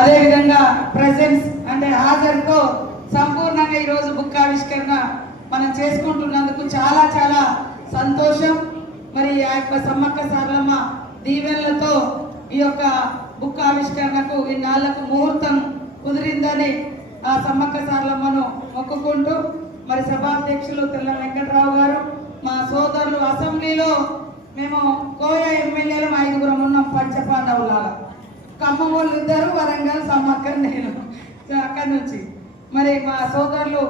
అదే విధంగా ప్రెజెన్స్ అంటే హాజరుతో సంపూర్ణంగా ఈ రోజు బుక్ ఆవిష్కరణ మనం చేసుకుంటున్నందుకు చాలా చాలా సంతోషం. మరి ఆ యొక్క సమ్మక్క సారలమ్మ దీవెనలతో ఈ యొక్క బుక్ ఆవిష్కరణకు ఇన్నాళ్లకు ముహూర్తం కుదిరిందని ఆ సమ్మక్క సారలమ్మను మొక్కుకుంటూ మరి సభాధ్యక్షులు తెల్ల వెంకటరావు గారు, మా సోదరులు అసెంబ్లీలో మేము కోయ ఎమ్మెల్యేలు 5గురం ఉన్నాం, పంచపాండవులాగా. ఖమ్మం వాళ్ళు 2, వరంగల్ సమ్మక్క నేను అక్కడి నుంచి. మరి మా సోదరులు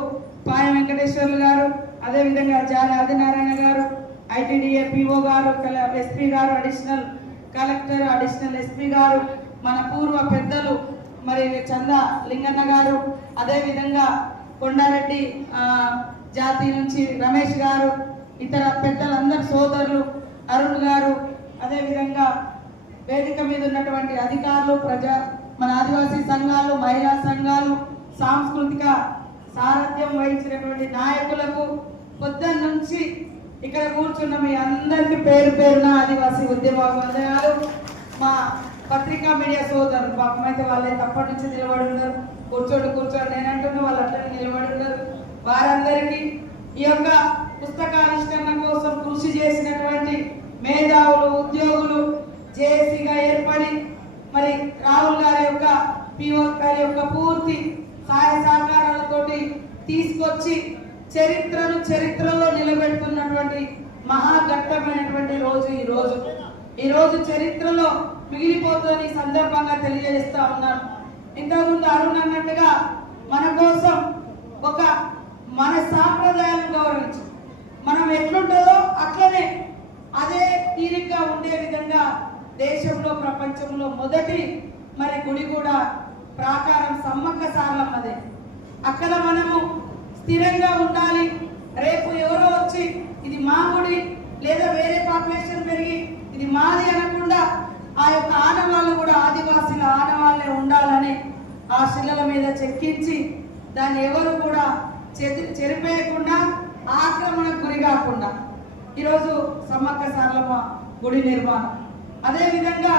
పాయ వెంకటేశ్వర్లు గారు, అదేవిధంగా జాని ఆదినారాయణ గారు, ఐటీడీఏ పిఓ గారు, ఎస్పీ గారు, అడిషనల్ కలెక్టర్, అడిషనల్ ఎస్పీ గారు, మన పూర్వ పెద్దలు మరి చంద లింగన్న గారు, అదేవిధంగా కొండారెడ్డి జాతి నుంచి రమేష్ గారు, ఇతర పెద్దలందరూ సోదరులు అరుణ్ గారు, అదేవిధంగా వేదిక మీద ఉన్నటువంటి అధికారులు, మన ఆదివాసీ సంఘాలు, మహిళా సంఘాలు, సాంస్కృతిక సారథ్యం వహించినటువంటి నాయకులకు, పొద్దున్న నుంచి ఇక్కడ కూర్చున్న మీ అందరికీ పేరు పేరున ఆదివాసీ ఉద్యమాలు, మా పత్రికా మీడియా సోదరులు, పాపం అయితే వాళ్ళైతే అప్పటి నుంచి నిలబడి ఉన్నారు. కూర్చోండి నేను అంటున్నా, వాళ్ళు అట్లనే నిలబడి ఉన్నారు. వారందరికీ ఈ యొక్క పుస్తకావిష్కరణ కోసం కృషి చేసినటువంటి మేధావులు, ఉద్యోగులు, జేఏసీగా ఏర్పడి మరి రాహుల్ గారి యొక్క పిఓ గారి యొక్క పూర్తి సహాయ సహకారాలతోటి తీసుకొచ్చి చరిత్రలో నిలబెడుతున్నటువంటి మహాఘట్టమైనటువంటి రోజు ఈ రోజు చరిత్రలో మిగిలిపోతుందని సందర్భంగా తెలియజేస్తా ఉన్నాను. ఇంతకుముందు అరుణ్ అన్నట్టుగా మన కోసం మన సాంప్రదాయాలను గౌరవించి మనం ఎట్లుంటుందో అట్లనే అదే తీరిగ్గా ఉండే విధంగా దేశంలో ప్రపంచంలో మొదటి మరి గుడి కూడా ప్రాకారం సమ్మక్క సారలమ్మదే. అక్కడ మనము స్థిరంగా ఉండాలి. రేపు ఎవరో వచ్చి ఇది మా గుడి లేదా వేరే పాపులేషన్ పెరిగి ఇది మాది అనకుండా ఆ యొక్క ఆనవాళ్ళు కూడా ఆదివాసీల ఆనవాళ్ళే ఉండాలని ఆ శిలల మీద చెక్కించి దాన్ని ఎవరు కూడా చెరిపేయకుండా ఆక్రమణకు గురి కాకుండా ఈరోజు సమ్మక్క సారలమ్మ గుడి నిర్మాణం. అదేవిధంగా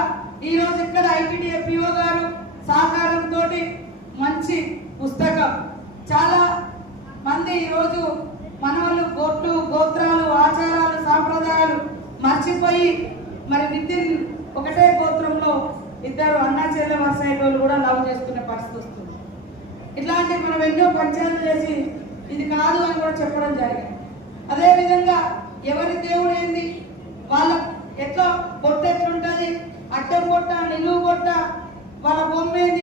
ఈరోజు ఇక్కడ ఐటీడీఏ పిఓ గారు సహకారంతో మంచి పుస్తకం. చాలా మంది ఈరోజు మన వాళ్ళు గోత్రాలు, ఆచారాలు, సాంప్రదాయాలు మర్చిపోయి మరి వితిన్ ఒకటే గోత్రంలో 2 అన్నా చెల్లె వరుసైన కూడా లవ్ చేసుకునే పరిస్థితి వస్తుంది. ఇట్లాంటి మనం ఎన్నో పంచాయతీలు చేసి ఇది కాదు అని కూడా చెప్పడం జరిగింది. అదేవిధంగా ఎవరి దేవుడు ఏంది, వాళ్ళ ఎట్లా బొట్టు ఎట్లుంటుంది, అడ్డం బొట్ట, నిలువు బొట్ట, వాళ్ళ బొమ్మ ఏంది,